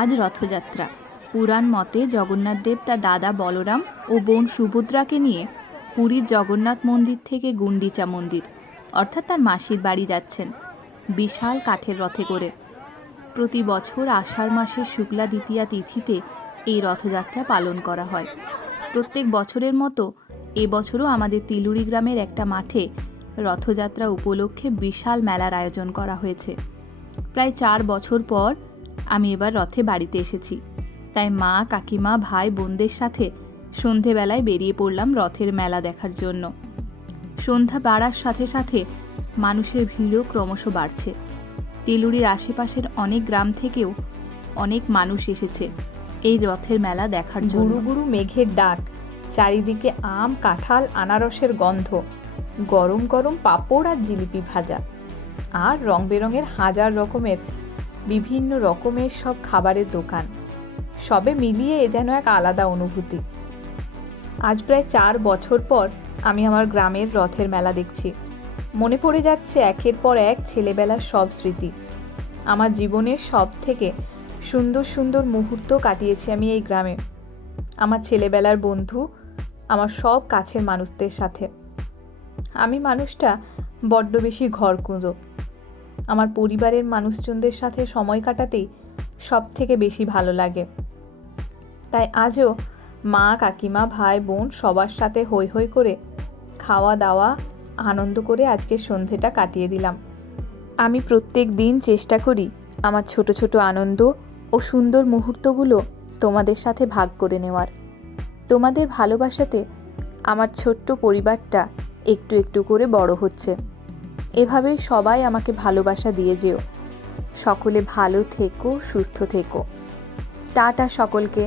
আজ রথযাত্রা। পুরাণ মতে জগন্নাথ দেব তার দাদা বলরাম ও বোন সুভদ্রাকে নিয়ে পুরীর জগন্নাথ মন্দির থেকে গুন্ডিচা মন্দির অর্থাৎ তার মাসির বাড়ি যাচ্ছেন বিশাল কাঠের রথে করে। প্রতি বছর আষাঢ় মাসের শুক্লা দ্বিতীয়া তিথিতে এই রথযাত্রা পালন করা হয়। প্রত্যেক বছরের মতো এবছরও আমাদের তিলুরি গ্রামের একটা মাঠে রথযাত্রা উপলক্ষে বিশাল মেলার আয়োজন করা হয়েছে। প্রায় 4 বছর পর আমি এবার রথে বাড়িতে এসেছি, তাই মা, কাকিমা, ভাই বোনদের সাথে সন্ধেবেলায় বেরিয়ে পড়লাম রথের মেলা দেখার জন্য। সন্ধ্যা বাড়ার সাথে সাথে মানুষের ভিড়ও ক্রমশ বাড়ছে। তিলুরির আশেপাশের অনেক গ্রাম থেকেও অনেক মানুষ এসেছে এই রথের মেলা দেখার জন্য। গুরু গুরু মেঘের ডাক, চারিদিকে আম, কাঁঠাল, আনারসের গন্ধ, গরম গরম পাঁপড় আর জিলিপি ভাজা, আর রং বেরঙের হাজার রকমের বিভিন্ন রকমের সব খাবারের দোকান, সবে মিলিয়ে এ যেন এক আলাদা অনুভূতি। আজ প্রায় 4 বছর পর আমি আমার গ্রামের রথের মেলা দেখছি। মনে পড়ে যাচ্ছে একের পর এক ছেলেবেলার সব স্মৃতি। আমার জীবনের সব থেকে সুন্দর সুন্দর মুহূর্ত কাটিয়েছি আমি এই গ্রামে, আমার ছেলেবেলার বন্ধু, আমার সব কাছের মানুষদের সাথে। আমি মানুষটা বড্ড বেশি ঘরকুঁদো। আমার পরিবারের মানুষজনদের সাথে সময় কাটাতেই সব থেকে বেশি ভালো লাগে। তাই আজও মা, কাকিমা, ভাই বোন সবার সাথে হৈ হৈ করে খাওয়া দাওয়া আনন্দ করে আজকের সন্ধেটা কাটিয়ে দিলাম। আমি প্রত্যেক দিন চেষ্টা করি আমার ছোট ছোট আনন্দ ও সুন্দর মুহূর্তগুলো তোমাদের সাথে ভাগ করে নেওয়ার। তোমাদের ভালোবাসাতে আমার ছোট্ট পরিবারটা একটু একটু করে বড় হচ্ছে। এভাবেই সবাই আমাকে ভালোবাসা দিয়ে যেও। সকলে ভালো থেকো, সুস্থ থেকো। টাটা সকলকে।